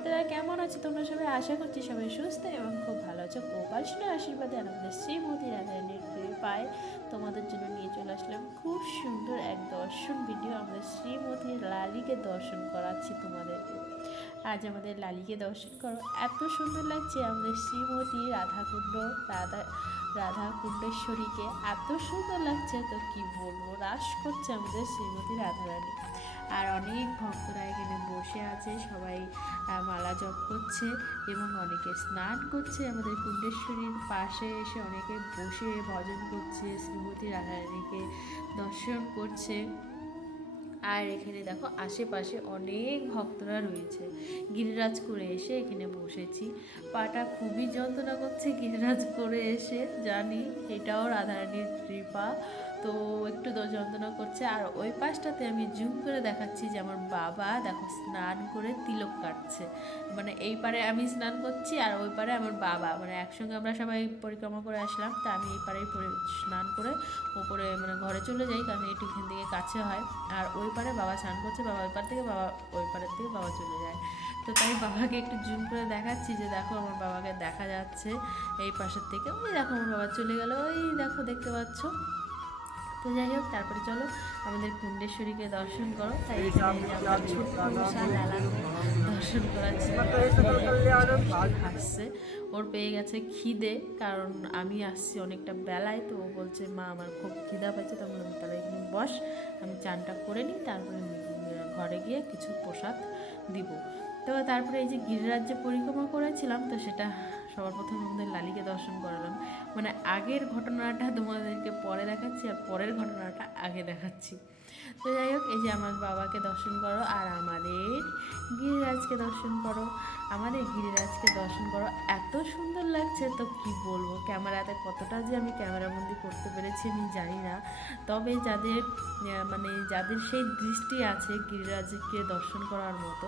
ভক্তরা কেমন আছে তোমরা সবাই? আশা করছি সবাই সুস্থ এবং খুব ভালো আছো। গোপাল সোনার আশীর্বাদে আমাদের শ্রীমতী রাধারানীর কৃপায় তোমাদের জন্য নিয়ে চলে আসলাম খুব সুন্দর এক দর্শন ভিডিও। আমাদের শ্রীমতী লালিকে দর্শন করাচ্ছি তোমাদেরকে। আজ আমাদের লালিকে দর্শন করো, এত সুন্দর লাগছে আমাদের শ্রীমতী রাধা কুণ্ডেশ্বরীকে, এত সুন্দর লাগছে তো কি বলবো। রাস করছে আমাদের শ্রীমতী রাধারানী। আর অনেক ভক্তরা এখানে বসে আছে, সবাই মালা জপ করছে এবং অনেকে স্নান করছে। আমাদের কুণ্ডেশ্বরীর পাশে এসে অনেকে বসে ভজন করছে, শ্রীমতী রাধারানীকে দর্শন করছে। আর এখানে দেখো আশেপাশে অনেক ভক্তরা রয়েছে। গিরিরাজ করে এসে এখানে বসেছি, পাটা খুবই যন্ত্রণা করছে গিরিরাজ করে এসে, জানি এটাও রাধারানীর কৃপা। তো একটু যন্ত্রণা করছে। আর ওই পাশটাতে আমি জুম করে দেখাচ্ছি যে আমার বাবা দেখো স্নান করে তিলক কাটছে। মানে এই পারে আমি স্নান করছি আর ওই পারে আমার বাবা, মানে একসঙ্গে আমরা সবাই পরিক্রমা করে আসলাম। তা আমি এই পারেই স্নান করে ওপরে মানে ঘরে চলে যাই, কারণ এটি এখান থেকে কাছে হয়। আর ওই পারে বাবা স্নান করছে, বাবা ওই পার থেকে, বাবা ওই পারের থেকে বাবা চলে যায়। তো তাই বাবাকে একটু জুম করে দেখাচ্ছি যে দেখো আমার বাবাকে দেখা যাচ্ছে এই পাশের থেকে। ওই দেখো আমার বাবা চলে গেল, ওই দেখো দেখতে পাচ্ছ। তো যাই হোক, তারপরে চলো আমাদের কুণ্ডেশ্বরীকে দর্শন করো। তাই আমরা ছোট্ট লালাকে দর্শন করাচ্ছি। হাসছে, ওর পেয়ে গেছে খিদে, কারণ আমি আসছি অনেকটা বেলায়। তো ও বলছে মা আমার খুব খিদা পাচ্ছে। তখন আমি তাহলে এখানে বস, আমি চানটা করে নিই, তারপরে ঘরে গিয়ে কিছু প্রসাদ দিব। তো তারপরে এই যে গিরিরাজ্যে পরিক্রমা করেছিলাম, তো সেটা সবার প্রথম আমাদের লালিকে দর্শন করালাম। মানে আগের ঘটনাটা তোমাদেরকে পরে দেখাচ্ছি আর পরের ঘটনাটা আগে দেখাচ্ছি। তো যাই হোক, এই যে আমার বাবাকে দর্শন করো আর আমাদের গিরিরাজকে দর্শন করো। আমাদের গিরিরাজকে দর্শন করো, এত সুন্দর লাগছে তো কি বলবো। ক্যামেরাতে কতটা যে আমি ক্যামেরাবন্দি করতে পেরেছি আমি জানি না। তবে যাদের মানে যাদের সেই দৃষ্টি আছে গিরিরাজকে দর্শন করার মতো,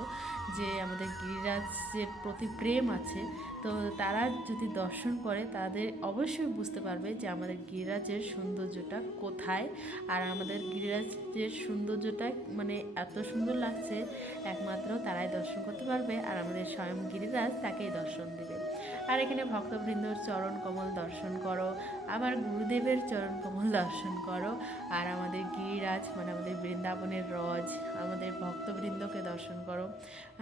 যে আমাদের গিরিরাজের প্রতি প্রেম আছে, তো তারা যদি দর্শন করে তাদের অবশ্যই বুঝতে পারবে যে আমাদের গিরিরাজের সৌন্দর্যটা কোথায়। আর আমাদের গিরিরাজের সৌন্দর্যটা মানে এত সুন্দর লাগছে, একমাত্র তারাই দর্শন করতে পারবে। আর আমাদের স্বয়ং গিরিরাজ তাকেই দর্শন দেবে। আর এখানে ভক্তবৃন্দর চরণ কমল দর্শন করো, আমার গুরুদেবের চরণ কমল দর্শন করো। আর আমাদের গিরিরাজ মানে আমাদের বৃন্দাবনের রজ, আমাদের ভক্তবৃন্দকে দর্শন করো।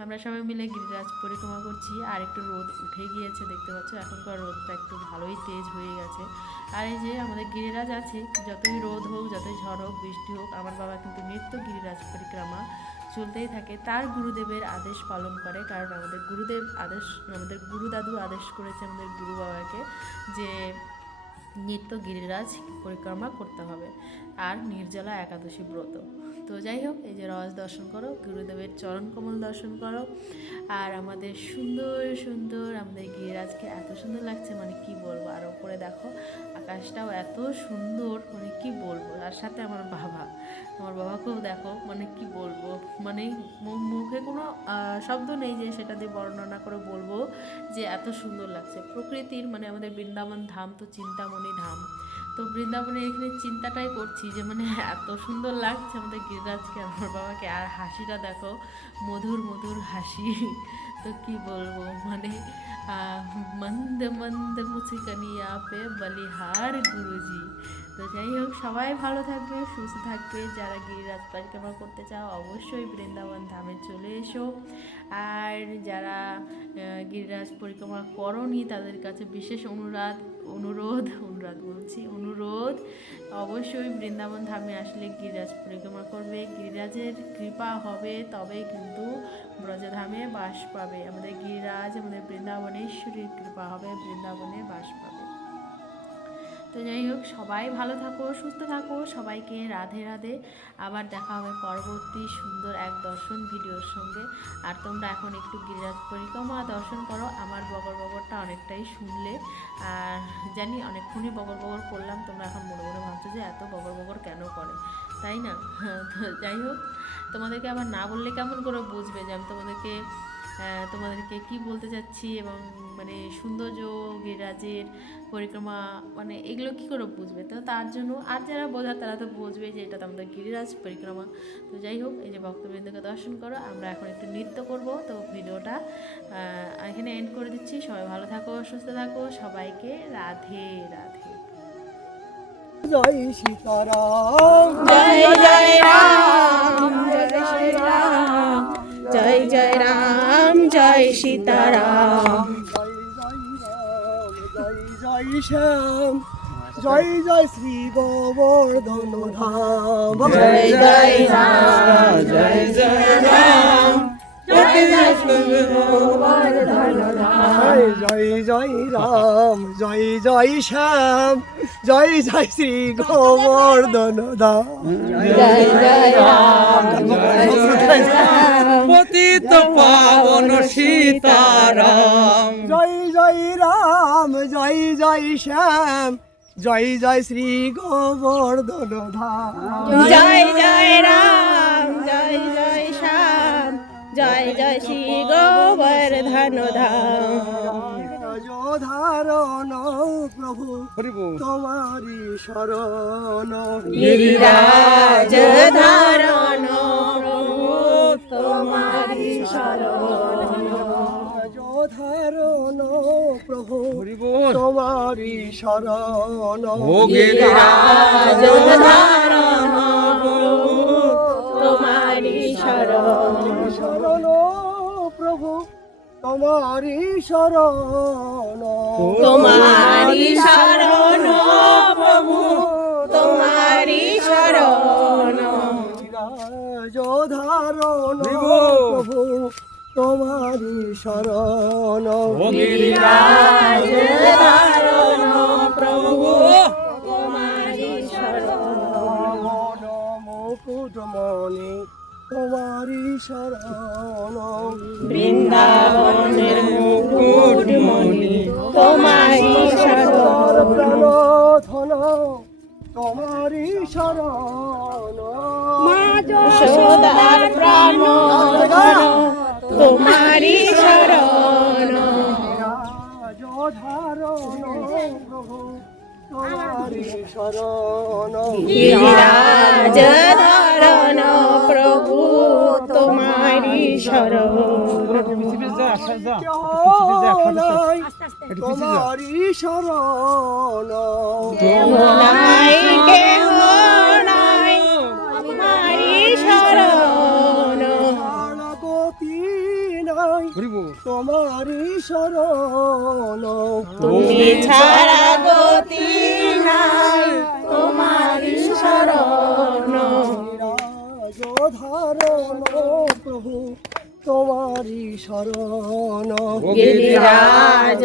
আমরা সবাই মিলে গিরিরাজ পরিক্রমা করছি। আর একটু রোদ উঠে গিয়েছে, দেখতে পাচ্ছ এখনকার রোদটা একটু ভালোই তেজ হয়ে গেছে। আর এই যে আমাদের গিরিরাজ আছে, যতই রোদ হোক, যতই ঝড় হোক, বৃষ্টি হোক, আমার বাবা কিন্তু নিত্য গিরিরাজ পরিক্রমা চলতেই থাকে। তার গুরুদেবের আদেশ পালন করে, কারণ আমাদের গুরুদেব আদেশ, আমাদের গুরু দাদু আদেশ করেছে আমাদের গুরু বাবাকে যে নিত্য গিরিরাজ পরিক্রমা করতে হবে, আর নির্জলা একাদশী ব্রত। তো যাই হোক, এই যে রজ দর্শন করো, গুরুদেবের চরণ কমল দর্শন করো। আর আমাদের সুন্দর সুন্দর আমাদের গিরিরাজকে এত সুন্দর লাগছে মানে কি বলবো। আর ওপরে দেখো আকাশটাও এত সুন্দর মানে কি বলবো। আর সাথে আমার বাবাকেও দেখো, মানে কি বলবো, মানে মুখে কোনো শব্দ নেই যে সেটা দিয়ে বর্ণনা করে বলবো যে এত সুন্দর লাগছে প্রকৃতির। মানে আমাদের বৃন্দাবন ধাম তো চিন্তামণি ধাম, তো বৃন্দাবনে এখানে চিন্তাটাই করছি যে মানে এত সুন্দর লাগছে আমাদের গিরিরাজকে, আমার বাবাকে। আর হাসিটা দেখো, মধুর মধুর হাসি, তো কি বলবো মানে মন্দ মন্দ মুসিকানিয়া পে বলিহার গুরুজি। তো যাই হোক, সবাই ভালো থাকবে, সুস্থ থাকবে। যারা গিরিরাজ পরিক্রমা করতে চাও অবশ্যই বৃন্দাবন ধামে চলে এসো। আর যারা গিরিরাজ পরিক্রমা করনি তাদের কাছে বিশেষ অনুরোধ অবশ্যই বৃন্দাবন ধামে আসলে গিরিরাজ পরিক্রমা করবে। গিরিরাজের কৃপা হবে তবেই কিন্তু ব্রজধামে বাস পাবে। আমাদের গিরিরাজ, আমাদের বৃন্দাবনেশ্বরীর কৃপা হবে, বৃন্দাবনে বাস পাবে। তো যাই হোক, সবাই ভালো থাকো, সুস্থ থাকো, সবাইকে রাধে রাধে। আবার দেখা হবে পরবর্তী সুন্দর এক দর্শন ভিডিওর সঙ্গে। আর তোমরা এখন একটু গিরিরাজ পরিক্রমা দর্শন করো। আমার বগরটা অনেকটাই শুনলে, আর জানি অনেকক্ষণই বগর করলাম। তোমরা এখন মনে মনে ভাবছো যে এত বগর কেন করে, তাই না? তো যাই হোক, তোমাদেরকে আবার না বললে কেমন করে বুঝবে যে আমি তোমাদেরকে তোমাদেরকে কি বলতে চাচ্ছি এবং মানে সৌন্দর্য গিরিরাজের পরিক্রমা মানে এগুলো কী করে বুঝবে, তো তার জন্য আর যারা বোঝার তারা তো বুঝবে যে এটা তো আমাদের গিরিরাজ পরিক্রমা। তো যাই হোক, এই যে ভক্তবৃন্দকে দর্শন করো, আমরা এখন একটু নৃত্য করব। তো ভিডিওটা এখানে এন্ড করে দিচ্ছি। সবাই ভালো থাকো, সুস্থ থাকো, সবাইকে রাধে রাধে। জয় সীতারাম, জয় জয় রাম, জয় রাম, জয় জয় রাম, জয় সীতারাম। জয় জয় শ্যাম, জয় জয় শ্রী গোবর্ধন ধাম। জয় জয় রাম, জয় জয় রাম, জয় জয় শ্রী গোবর্ধন ধাম। জয় জয় রাম, জয় জয় শ্যাম, জয় জয় শ্রী গোবর্ধন ধাম। জয় জয় রাম, জয় জয় রাম, পতিত পাবন সীতারাম। জয় জয় রাম, জয় জয় শ্যাম, জয় জয় শ্রী গোবর্ধন ধাম। জয় জয় রাম, জয় জয় শ্যাম, জয় জয় শ্রী গোবর্ধন ধাম। ধারণ প্রভু তোমারি শরণ, গিরিরাজ ধারণ প্রভু তোমারি শরণ। ধারণ প্রভু তোমারি শরণ, ও গিরিরাজ ধারণ প্রভু তোমারি শরণ। শরণ প্রভু তোমারি শরণ, তোমারি শরণ প্রভু তোমারি শরণ। ধারণ প্রভু তোমারি শরণ, গিরিরাজ ধারণ প্রভু তোমারি শরণ। মুকুটমণি তোমারি শরণ, বৃন্দাবনের মুকুটমণি তোমারি শরণ। প্রাণ ধন তোমারি শরণ, যশোদার প্রাণ তোমারি শরণ। ধারণ প্রভু তোমারি শরণ, গিরিরাজ ধারণ প্রভু তোমারি শরণ। তোমারি শরণ, নাই কেহ নাই তোমারি শরণ। গতি নাই তোমারি শরণ, তুমি ছাড়া গতি নাই তোমারি শরণ। ধারণ প্রভু তোমারি শরণ, গিরিরাজ